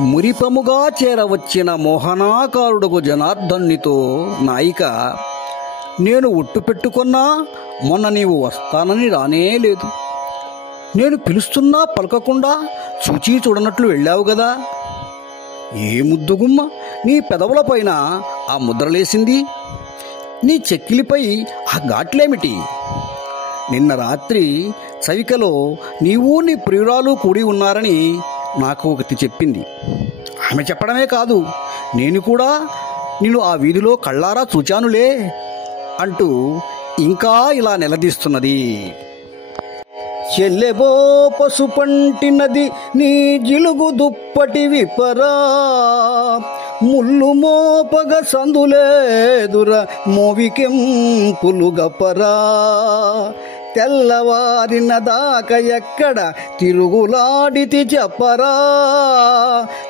మురిపముగా చేరవచ్చిన మోహనాకారుడుగు జనార్దన్నితో నాయిక, నేను ఒట్టు పెట్టుకున్నా మొన్న నీవు వస్తానని రానే లేదు. నేను పిలుస్తున్నా పలకకుండా చూచి చూడనట్లు వెళ్ళావు గదా. ఏ ముద్దుగుమ్మ నీ పెదవులపైన ఆ ముద్రలేసింది? నీ చెక్కిలిపై ఆ ఘాట్లేమిటి? నిన్న రాత్రి చవికలో నీవు నీ ప్రియురాలు కూడి ఉన్నారని నాకు ఒకటి చెప్పింది. ఆమె చెప్పడమే కాదు, నేను కూడా నిన్ను ఆ వీధిలో కళ్ళారా చూచానులే అంటూ ఇంకా ఇలా నిలదీస్తున్నది. చెల్లెబో పసుపంటినది నీ జిలుగు దుప్పటి విపరా, ముళ్ళు మోపగ సందులేదుర మోవికెంపులు గపరా, తెల్లవారిన దాకా ఎక్కడ తిరుగులాడితి చెప్పరా,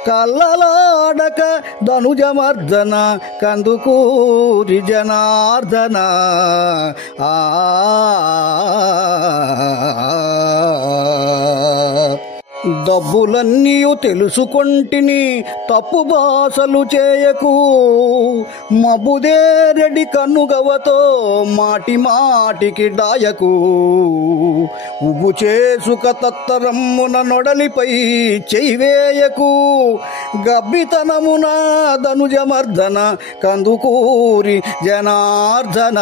కళ్ళలాడక ధనుజమర్దన కందుకూరి జనార్దన. డబ్బులన్నీయు తెలుసుకొంటిని తప్పు బాసలు చేయకు, మబ్బుదేరడి కన్నుగవతో మాటి మాటికి డాయకు, ఉబ్బు చేసుక తత్తరమ్మున నొడలిపై చెయ్యివేయకు, గబ్బితనమున ధనుజమర్దన కందుకూరి జనార్దన.